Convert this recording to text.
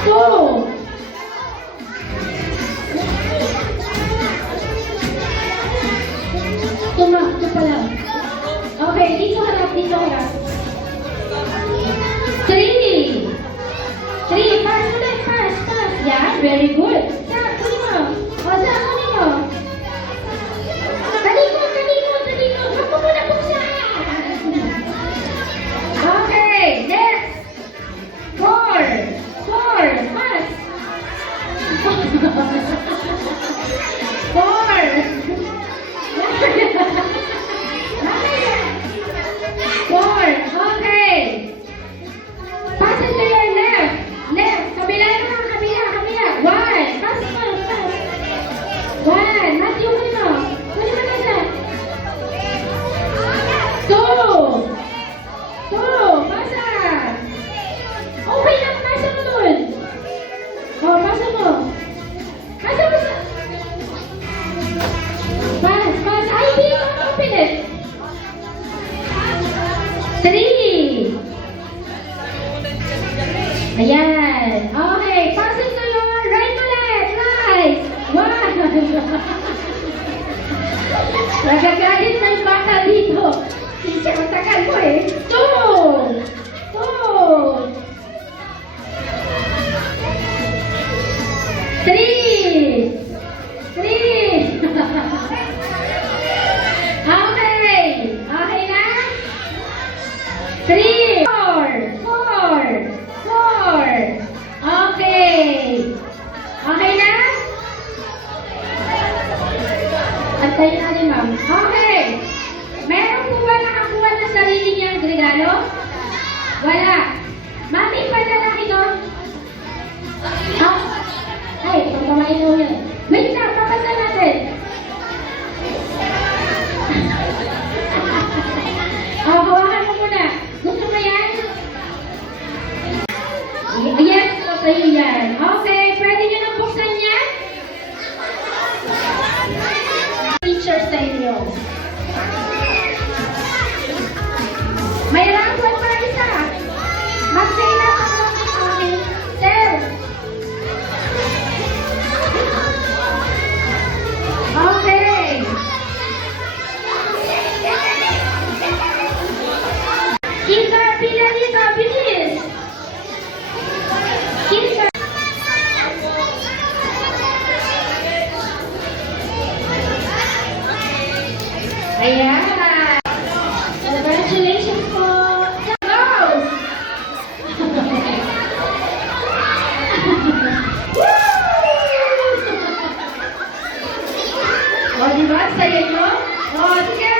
Go! Tumakbo pa lang. Okay, dito harap, dito harap. 3. 3, pass ulit, pass. Yan, very good. Sa, kunin mo. O, sa, kunin mo. Talikod. Huwag mo muna buksan. Okay, next. 4, pass. 4, okay. Pass it to your left. Kabila naman, kabila. 1, pass. 1, Matthew, kunin mo na isa. 2, pasa. Okay lang, pasa mo dun. Oh, pasa mo. Pasa mo sa... Pass. Ay, hindi mo open it. 3. Ayan. Okay, pass it to your right ulit. Right. 1. Nagagalit na yung bata dito. Teacher, matagal mo eh. 2. 3. Okay na? 3, 4. Okay na? Antayin natin, ma'am. Okay. Meron po ba nakakuha ng sarili niyang regalo? Wala. Mami, padalaki ito? Ay, pagkamain mo yun. Wait lang, papasa natin. Hawakan mo muna. Gusto mo yan? Yes, sa'yo yan. Okay, pwede nyo nang buksan yan? Teacher sa inyo. May rangkot pa isa. Mag-say na ako sa akin. Sir. Okay. Kita, pila dito, bilis. Kita. Ayan. Congratulations po. Go! O, diba? Saya nyo? O, sige.